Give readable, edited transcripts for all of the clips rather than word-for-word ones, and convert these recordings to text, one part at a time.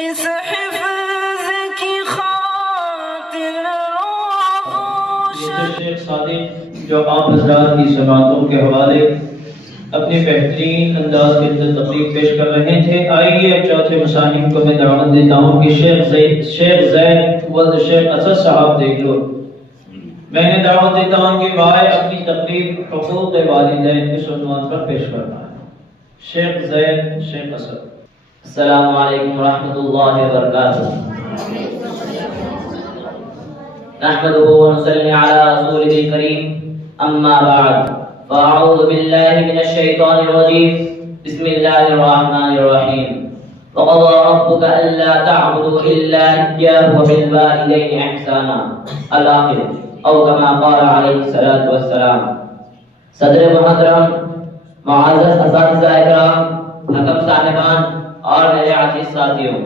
اس حفظ کی خاطر یہ شیخ صادق جو آپ حضرات کی سماعتوں کے حوالے اپنے بہترین انداز کے اندر تقریر پیش کر رہے تھے، آئیے چوتھے مصاحب کو میں دعوت دیتا ہوں کہ شیخ زید ولد شیخ اسد صاحب دیکھ لو۔ میں نے دعوت دیتا ہوں کہ بھائی اپنی تقریر حقوق والدین اس عنوان پر پیش کرنا ہے۔ شیخ زید شیخ اسد۔ السلام علیکم ورحمۃ اللہ وبرکاتہ۔ نحمده ونصلي على رسوله الكريم اما بعد فاعوذ بالله من الشيطان الرجيم بسم الله الرحمن الرحيم وقضى ربك الا تعبدوا الا اياه وبالوالدين احسانا الاخر او كما قال عليه الصلاه والسلام۔ صدر محترم، معزز اساتذہ اکرام، حکم صاحبان اور میرے عزیز ساتھیوں،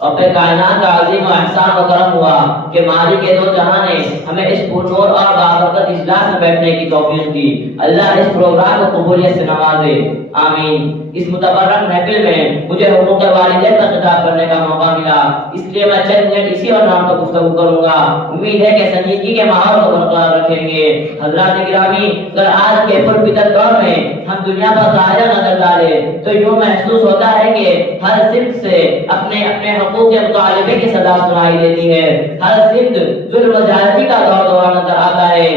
رب کائنات کا عظیم و احسان و کرم ہوا کہ مالک دو جہاں نے ہمیں اس پرنور اور بابرکت اجلاس میں بیٹھنے کی توفیق دی۔ اللہ اس پروگرام کو قبولیت سے نوازے، آمین۔ اس متبرک محفل میں مجھے حقوق والدین پر خطاب کرنے کا موقع ملا، اس لیے میں چند منٹ اسی عنوان پر گفتگو کروں گا۔ امید ہے کہ سنجیدگی کے ماحول کو برقرار رکھیں گے۔ حضرات گرامی، اگر آج کے پرفتن دور میں ہم دنیا پر ظاہرہ نظر ڈالیں تو یوں محسوس ہوتا ہے کہ ہر صنف سے اپنے حقوق کے مطالبے کی صدا سنائی دیتی ہے۔ ہر صنف ظلم و زیادتی کا دور دورہ نظر آتا ہے،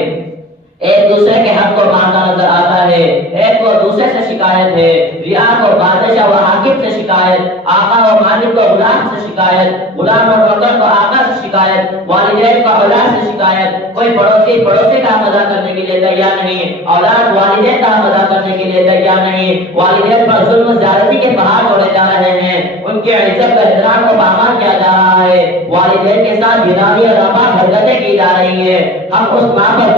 ایک دوسرے کے حق کو ماننا نظر آتا ہے، ایک کو دوسرے سے شکایت ہے، رعا کو بادشاہ و حاکم سے شکایت، آقا و مالک کو غلام سے شکایت، غلام و نوکر کو آقا سے شکایت، والدین کو اولاد سے شکایت۔ کوئی پڑوسی کا ادا کرنے کے لیے تیار نہیں، اولاد والدین کا ادا کرنے کے لیے تیار نہیں۔ والدین پر ظلم و زیادتی کے پہاڑ توڑے جا رہے ہیں، ان کے عزت و احترام کو پامال کیا جا رہا ہے، والدین کے ساتھ گدائی اور ناپاک حرکتیں کی جا رہی ہیں۔ ہم اس ماں پر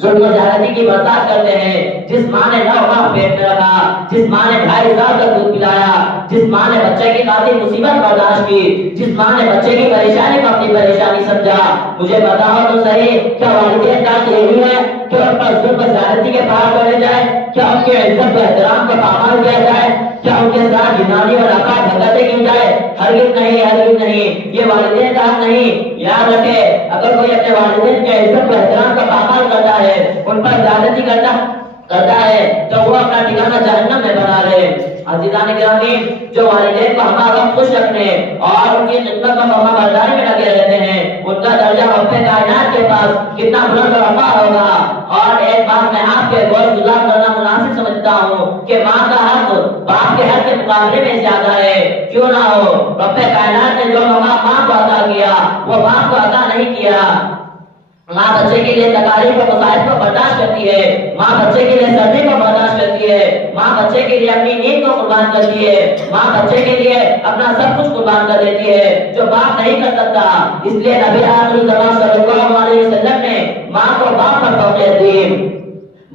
ظلم و زیادتی کی برسات کرتے ہیں جس ماں نے 9 ماہ پیٹ میں رکھا، جس ماں نے 2.5 سال تک دودھ پلایا، جس ماں نے بچے کی خاطر مصیبت برداشت کی، جس ماں نے بچے کی پریشانی کو اپنی پریشانی سمجھا۔ مجھے بتاؤ تو صحیح، کیا والدین کا یہی ہے کہ ان پر ظلم و زیادتی کے پہاڑ توڑے جائے؟ کیا ان کے عزت و احترام کو پامال کیا جائے؟ کیا ان کے ساتھ گناہی اور ناپاک حرکتیں کی جائے؟ ہرگز نہیں، ہرگز نہیں، یہ والدین کا حق نہیں۔ یاد رکھے، اگر کوئی اپنے والدین کے عزت و احترام کا پامال کرتا ہے، ان پر زیادتی کرتا ہے تو وہ اپنا ٹھکانہ جہنم میں بنا لے۔ عزیزان گرامی، جو والدین کو ہمارا وقت خوش رکھنے اور ان کی خدمت و فرما برداری میں لگے رہتے ہیں، ان کا درجہ رب کائنات کے پاس کتنا بلند و رفیع ہوگا۔ اور ایک بات میں آپ کے غور گزار کرنا مناسب سمجھتا ہوں کہ ماں کا حق باپ کے حق کے مقابلے میں زیادہ ہے۔ کیوں نہ ہو، رب کائنات نے جو مقام ماں کو عطا کیا وہ باپ کو عطا نہیں کیا۔ ماں بچے کے لیے تکالیف و مصائب کو برداشت کرتی ہے، ماں بچے کے لیے سردی کو برداشت کرتی ہے، ماں بچے کے لیے اپنی نیند کو قربان کرتی ہے، ماں بچے کے لیے اپنا سب کچھ قربان کر دیتی ہے جو باپ نہیں کر سکتا۔ اس لیے نبی آخر الزمان صلی اللہ علیہ وسلم نے ماں کو باپ پر فوقیت دی۔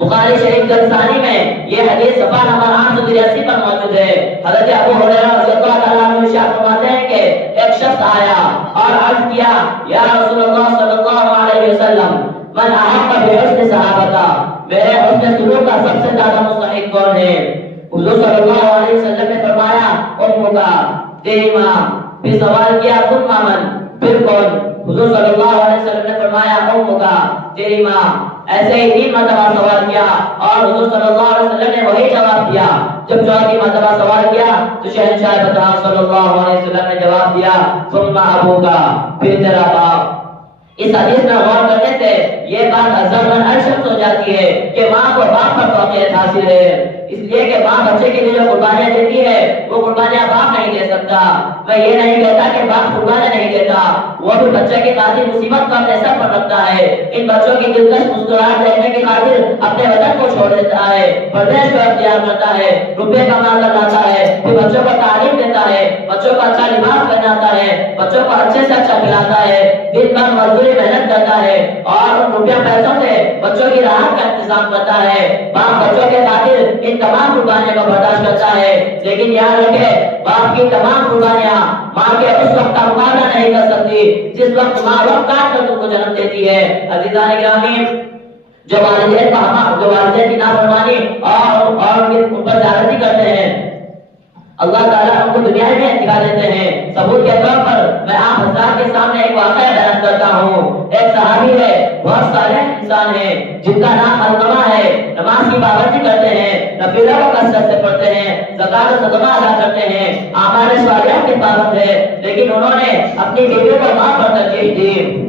بخاری شریف جلسانی میں یہ حدیث صفحہ نمبر 883 پر موجود ہے۔ حضرت ابو ہریرہ رضی اللہ تعالیٰ عنہ ارشاد فرماتے ہیں کہ ایک شخص آیا اور عرض کیا، یا رسول اللہ صلی اللہ علیہ وسلم، من احق بحسن صحابتہ، میرے حسن سلوک کا سب سے زیادہ مستحق کون ہے؟ حضور صلی اللہ علیہ وسلم نے فرمایا، امک، تیری ماں۔ پھر سوال کیا، ثم من، پھر کون؟ حضور صلی اللہ علیہ وسلم نے فرمایا، امک، تیری ماں۔ ایسے ہی 3 مرتبہ سوال کیا اور حضور صلی اللہ علیہ وسلم نے وہی جواب دیا۔ جب 4تھی مرتبہ سوال کیا تو شہنشاہ بطحاق صلی اللہ علیہ وسلم نے جواب دیا، ثم ابوک، پھر تیرا باپ۔ اس حدیث میں غور کرنے سے یہ بات ازمن ارشد ہو جاتی ہے کہ ماں کو باپ پر فوقیت حاصل ہے، اس لیے کہ ماں بچے کے لیے جو قربانیاں دیتی ہے وہ قربانیاں باپ نہیں دے سکتا۔ میں یہ نہیں کہتا کہ باپ قربانیاں نہیں دیتا، وہ بھی بچے کی خاطر مصیبت کو اپنے سر پر رکھتا ہے، ان بچوں کی دلکش مسکراہٹ دیکھنے کی خاطر اپنے وطن کو چھوڑ دیتا ہے، پردیش کو اختیار کرتا ہے، روپے کما کر لاتا ہے، پھر بچوں کو تعلیم دیتا ہے، بچوں کو اچھا لباس پہناتا ہے، بچوں کو اچھے سے اچھا کھلاتا ہے، دن بھر مزدوری محنت کرتا ہے اور ان روپیہ پیسوں سے بچوں کی راحت کا انتظام کرتا ہے۔ باپ بچوں کے خاطر ان تمام قربانیوں کو برداشت کرتا ہے، لیکن یاد رکھے، باپ کی تمام قربانیاں ماں کے اس وقت کا مقابلہ نہیں کر سکتی جس وقت ماں وقت کاٹ کر تم کو جنم دیتی ہے۔ عزیزان گرامی، جو والدین کی نافرمانی اور ان پر زیادتی کرتے ہیں اللہ تعالیٰ ہم کو دنیا میں دکھا دیتے ہیں۔ ثبوت کے طور پر میں آپ حضرات کے سامنے ایک واقعہ بیان کرتا ہوں۔ ایک صحابی ہے، بہت صالح انسان ہے، جن کا نام علقمہ ہے، نماز کی پابندی کرتے ہیں، نفلوں کو کثرت سے پڑھتے ہیں، زکات و صدقہ ادا کرتے ہیں، اعمال صالحہ کے پابند ہے، لیکن انہوں نے اپنی بیوی کو ماں پر ترجیح دی،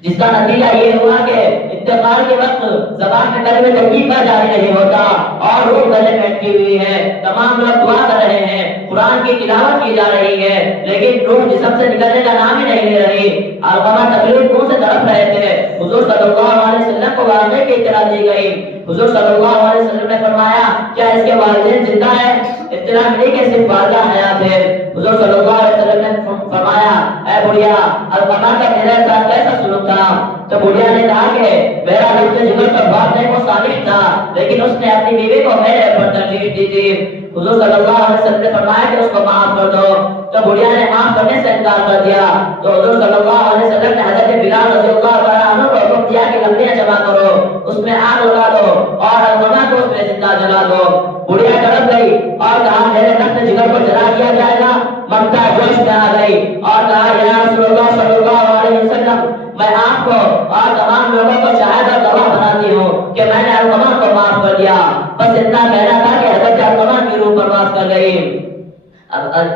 جس کا نتیجہ یہ ہوا کہ انتقال کے وقت زبان میں کلمہ توحید کا جاری نہیں ہوتا اور روح گلے میں اٹکی ہوئی ہے۔ تمام لوگ دعا کر رہے ہیں، قرآن کی تلاوت کی جا رہی ہے، لیکن روح جسم سے نکلنے کا نام ہی نہیں لے رہی۔ علقمہ تکلیف منہ سے تڑپ رہے تھے۔ حضور صلی اللہ علیہ وسلم کو واقعے کی اطلاع دی گئی۔ حضور صلی اللہ علیہ وسلم نے فرمایا کیا اس کے والدین زندہ ہیں؟ اطلاع ملی کہ صرف والدہ حیات ہے۔ حضور صلی اللہ علیہ وسلم نے فرمایا اے بڑھیا، علقمہ کا میرے ساتھ کیسا سلوک تھا؟ تو بڑھیا نے کہا کہ میرا رشتہ جگر کا بہت نیک و صالح تھا، لیکن اس نے اپنی بیوی کو میرے پر ترجیح دی تھی۔ حضور صلی اللہ علیہ وسلم نے فرمایا کہ اس کو معاف کر دو۔ تو بڑھیا نے معاف کرنے سے انکار کر دیا۔ تو حضور صلی اللہ علیہ وسلم نے حضرت بلال رضی اللہ تعالیٰ عنہ کو حکم دیا کہ لکڑیاں جمع کرو، اس میں آگ لگا دو اور علقمہ کو اس میں زندہ جلا دو۔ بڑھیا تڑپ گئی اور کہا میرے رشتہ جگر کو جلا دیا جائے گا۔ ممتا جوش میں آ گئی اور کہا یا رسول اللہ صلی اللہ علیہ وسلم، میں آپ کو اور تمام لوگوں کو شاہد اور گواہ بناتی ہوں کہ میں نے علقمہ کو معاف کر دیا۔ بس اتنا کہنا تھا کہ حضرت علقمہ کی روح پرواز کر گئی۔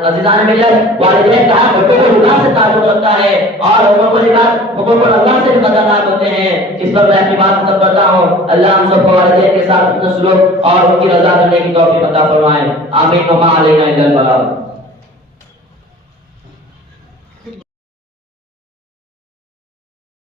عزیزان ملت، والدین کا حق حقوق اللہ سے تعلق رکھتا ہے اور حقوق اللہ سے بھی خطرناک ہوتے ہیں۔ اس پر میں اپنی بات ختم کرتا ہوں۔ اللہ ہم سب کو والدین کے ساتھ حسن سلوک اور ان کی رضا کرنے کی توفیق عطا فرمائے۔ آمین۔ وما علینا الا البلاغ۔